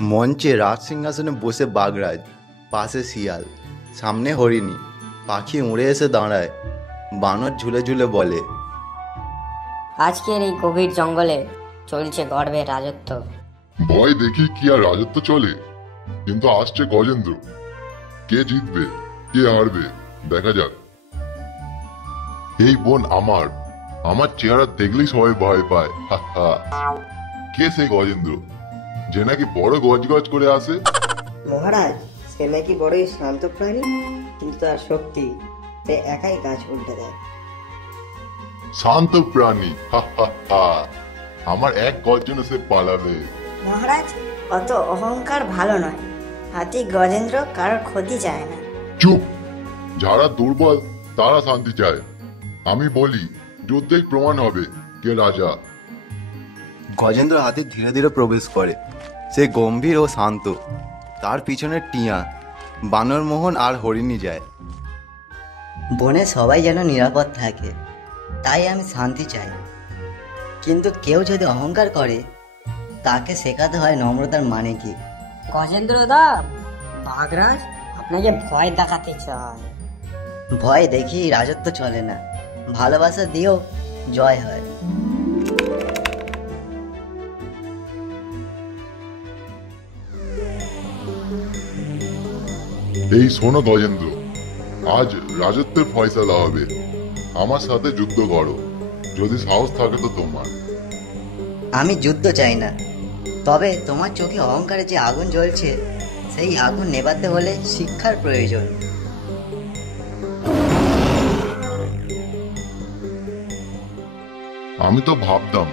মঞ্চে রাজ সিংহাসনে বসে বাগরাজ, পাশে শিয়াল, সামনে হরিণী। পাখি উড়ে এসে দাঁড়ায়, বানর ঝুলে ঝুলে বলে, আজকের এই গভীর জঙ্গলে চলছে গর্বের রাজত্ব। ভয় দেখি কি আর রাজত্ব চলে, কিন্তু আসছে গজেন্দ্র। কে জিতবে কে হারবে দেখা যাক। এই বোন আমার, আমার চেহারা দেখলেই সবাই ভয় পায়। কে সেই গজেন্দ্র যে নাকি বড় গজগজ করে আসে? মহারাজ, সে নাকি বড়ই শান্ত প্রাণী, কিন্তু তার শক্তি, সে একাই গাছ উল্টে দেয়। শান্ত প্রাণী? আমার এক গর্জনে সে পালাবে। মহারাজ, অত অহংকার ভালো নয়। হাতি গজেন্দ্র কারোর ক্ষতি চায় না। চুপ! যারা দুর্বল তারা শান্তি চায়। আমি বলি, যুদ্ধেই প্রমাণ হবে কে রাজা। গজেন্দ্র হাতি ধীরে ধীরে প্রবেশ করে। সে গম্ভীর ও শান্ত। তার পিছনে টিয়া, বানর মোহন আর হরিণী যায়। বনে সবাই যেন নিরাপদ থাকে, তাই আমি শান্তি চাই। কিন্তু কেউ যদি অহংকার করে, তাকে শেখাতে হয় নম্রতার মানে কি। গজেন্দ্র দা, বাগরাজ আপনাকে ভয় দেখাতে চায়। ভয় দেখি রাজত্ব চলে না, ভালোবাসা দিয়েও জয় হয়। এই শোনো গজেন্দ্র, আজ রাজত্বের ফয়সালা হবে। আমার সাথে যুদ্ধ করো, যদি সাহস থাকে তো তোমার। আমি যুদ্ধ চাই না, তবে তোমার চোখে অহংকারে যে আগুন জ্বলছে, সেই আগুন নেভাতে হলে শিক্ষার প্রয়োজন। আমি তো ভাবতাম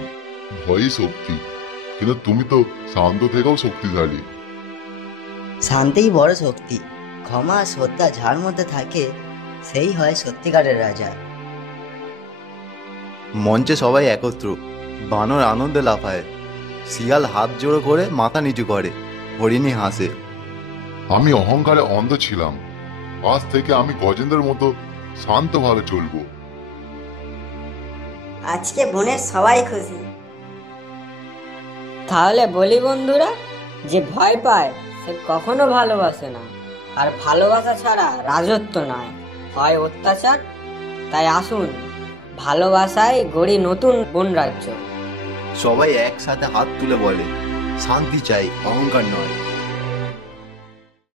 ভয়ই শক্তি, কিন্তু তুমি তো শান্ত থেকেও শক্তিশালী। শান্তিই বড় শক্তি। ক্ষমা আর শ্রদ্ধা যার মধ্যে থাকে, সেই হয় সত্যিকারের রাজা। মঞ্চে সবাই একত্র। বানর আনন্দে লাফায়, শিয়াল হাত জোড়ো করে মাথা নিচু করে, হরিণী হাসে। আমি অহংকারে অন্ধ ছিলাম, আজ থেকে আমি গজেন্দ্রের মতো শান্তভাবে চলবো। আজকে বনের সবাই খুশি। তাহলে বলি বন্ধুরা, যে ভয় পায় সে কখনো ভালোবাসে না, আর ভালোবাসা ছাড়া রাজত্ব নয়, হয় অত্যাচার। তাই আসুন, ভালোবাসায় গড়ি নতুন বন রাজ্য। সবাই একসাথে হাত তুলে বলে, শান্তি চাই, অহংকার নয়।